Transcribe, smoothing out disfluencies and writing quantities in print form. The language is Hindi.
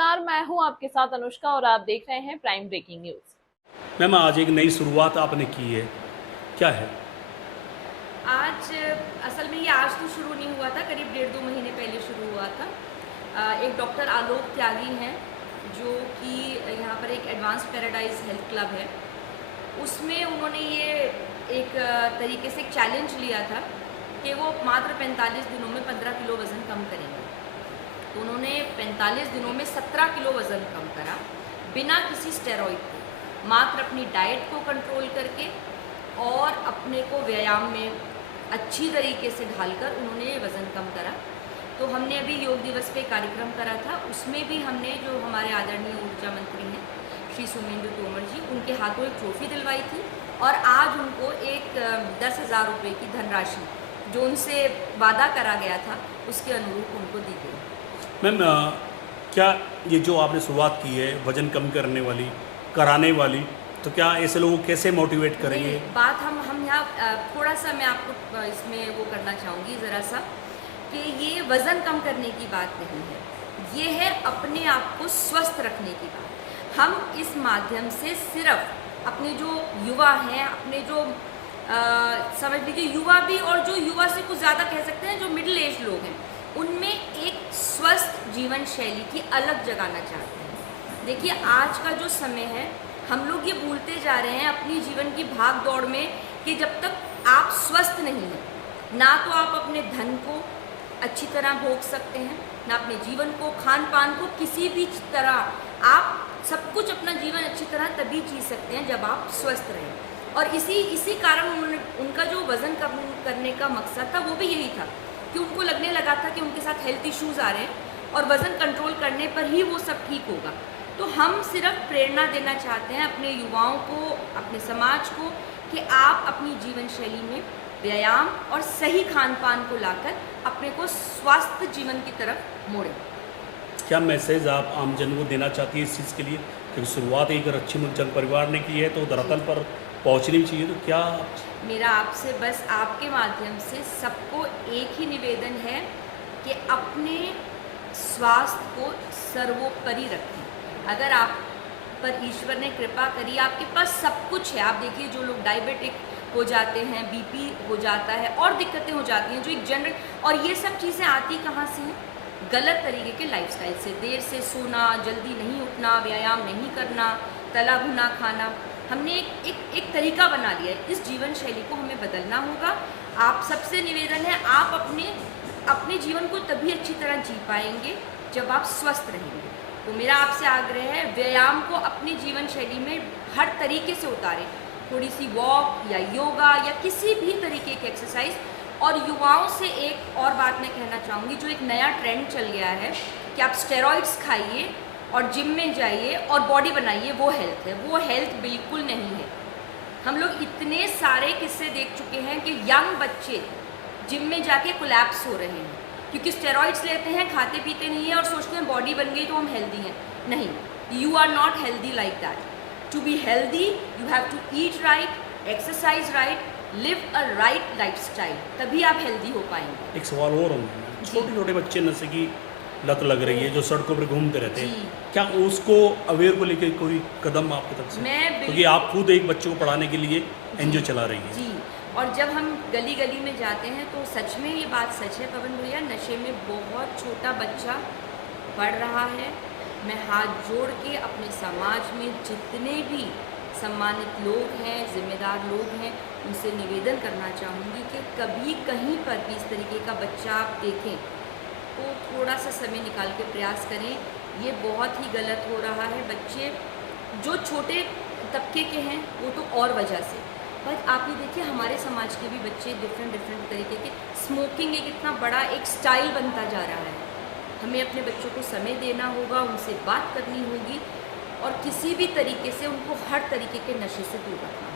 नमस्कार, मैं हूं आपके साथ अनुष्का और आप देख रहे हैं प्राइम ब्रेकिंग न्यूज। मैम आज एक नई शुरुआत आपने की है, क्या है? आज असल में ये आज तो शुरू नहीं हुआ था, करीब 1.5-2 महीने पहले शुरू हुआ था। एक डॉक्टर आलोक त्यागी हैं जो कि यहाँ पर एक एडवांस पैराडाइज हेल्थ क्लब है, उसमें उन्होंने ये एक तरीके से एक चैलेंज लिया था कि वो मात्र 45 दिनों में 15 किलो वज़न कम करेंगे। तो उन्होंने 45 दिनों में 17 किलो वज़न कम करा बिना किसी स्टेरॉइड को, मात्र अपनी डाइट को कंट्रोल करके और अपने को व्यायाम में अच्छी तरीके से ढालकर उन्होंने ये वज़न कम करा। तो हमने अभी योग दिवस पे कार्यक्रम करा था, उसमें भी हमने जो हमारे आदरणीय ऊर्जा मंत्री हैं श्री सोमेंद्र तोमर जी, उनके हाथों एक ट्रॉफी दिलवाई थी और आज उनको एक 10,000 रुपये की धनराशि जो उनसे वादा करा गया था उसके अनुरूप उनको दी गई। मैम क्या ये जो आपने शुरुआत की है वज़न कम करने वाली, कराने वाली, तो क्या ऐसे लोगों को कैसे मोटिवेट करेंगे? बात हम यहाँ थोड़ा सा मैं आपको इसमें वो करना चाहूँगी ज़रा सा कि ये वज़न कम करने की बात नहीं है, ये है अपने आप को स्वस्थ रखने की बात। हम इस माध्यम से सिर्फ अपने जो युवा हैं, अपने जो समझ लीजिए युवा भी, और जो युवा से कुछ ज़्यादा कह सकते हैं जो मिडिल एज लोग हैं, उनमें एक स्वस्थ जीवन शैली की अलग जगाना चाहते हैं। देखिए आज का जो समय है, हम लोग ये भूलते जा रहे हैं अपनी जीवन की भाग दौड़ में कि जब तक आप स्वस्थ नहीं हैं, ना तो आप अपने धन को अच्छी तरह भोग सकते हैं, ना अपने जीवन को, खान पान को, किसी भी तरह आप सब कुछ अपना जीवन अच्छी तरह तभी जी सकते हैं जब आप स्वस्थ रहें। और इसी कारण उनका जो वज़न कम करने का मकसद था वो भी यही था कि उनको लगने लगा था कि उनके साथ हेल्थ इश्यूज़ आ रहे हैं और वज़न कंट्रोल करने पर ही वो सब ठीक होगा। तो हम सिर्फ प्रेरणा देना चाहते हैं अपने युवाओं को, अपने समाज को, कि आप अपनी जीवन शैली में व्यायाम और सही खान पान को लाकर अपने को स्वास्थ्य जीवन की तरफ मोड़ें। क्या मैसेज आप आमजन को देना चाहती है इस चीज़ के लिए? क्योंकि शुरुआत एक अच्छी जन परिवार ने की है तो धरातल पर पहुँचनी चाहिए, तो क्या? मेरा आपसे बस आपके माध्यम से सबको एक ही निवेदन है कि अपने स्वास्थ्य को सर्वोपरि रखें। अगर आप पर ईश्वर ने कृपा करी, आपके पास सब कुछ है। आप देखिए जो लोग डायबिटिक हो जाते हैं, बीपी हो जाता है और दिक्कतें हो जाती हैं जो एक जनरल, और ये सब चीज़ें आती कहाँ से हैं? गलत तरीके के लाइफस्टाइल से। देर से सोना, जल्दी नहीं उठना, व्यायाम नहीं करना, तला भुना खाना। हमने एक तरीका बना लिया है, इस जीवन शैली को हमें बदलना होगा। आप सबसे निवेदन है, आप अपने जीवन को तभी अच्छी तरह जी पाएंगे जब आप स्वस्थ रहेंगे। तो मेरा आपसे आग्रह है, व्यायाम को अपनी जीवन शैली में हर तरीके से उतारें। थोड़ी सी वॉक या योगा या किसी भी तरीके की एक्सरसाइज। और युवाओं से एक और बात मैं कहना चाहूँगी, जो एक नया ट्रेंड चल गया है कि आप स्टेरॉइड्स खाइए और जिम में जाइए और बॉडी बनाइए, वो हेल्थ है। वो हेल्थ बिल्कुल नहीं है। हम लोग इतने सारे किस्से देख चुके हैं कि यंग बच्चे जिम में जाके कोलैप्स हो रहे हैं क्योंकि स्टेरॉइड्स लेते हैं, खाते पीते नहीं हैं और सोचते हैं बॉडी बन गई तो हम हेल्दी हैं। नहीं, you are not healthy like that. To be healthy you have to eat right, exercise right, live a right lifestyle, तभी आप हेल्दी हो पाएंगे। एक सवाल और होंगे, छोटे छोटे बच्चे नशे की लत लग रही है जो सड़कों पर घूमते रहते हैं, क्या उसको अवेयर को लेकर कोई कदम आपकी तरफ से? क्योंकि आप खुद एक बच्चे को पढ़ाने के लिए एनजीओ चला रही है। जी, और जब हम गली गली में जाते हैं तो सच में ये बात सच है पवन भैया, नशे में बहुत छोटा बच्चा पढ़ रहा है। मैं हाथ जोड़ के अपने समाज में जितने भी सम्मानित लोग हैं, जिम्मेदार लोग हैं, उनसे निवेदन करना चाहूँगी कि कभी कहीं पर भी इस तरीके का बच्चा आप देखें तो थोड़ा सा समय निकाल के प्रयास करें। ये बहुत ही गलत हो रहा है। बच्चे जो छोटे तबके के हैं वो तो और वजह से, पर आप ये देखिए हमारे समाज के भी बच्चे डिफरेंट तरीके के, स्मोकिंग एक इतना बड़ा एक स्टाइल बनता जा रहा है। हमें अपने बच्चों को समय देना होगा, उनसे बात करनी होगी और किसी भी तरीके से उनको हर तरीके के नशे से दूर रखना।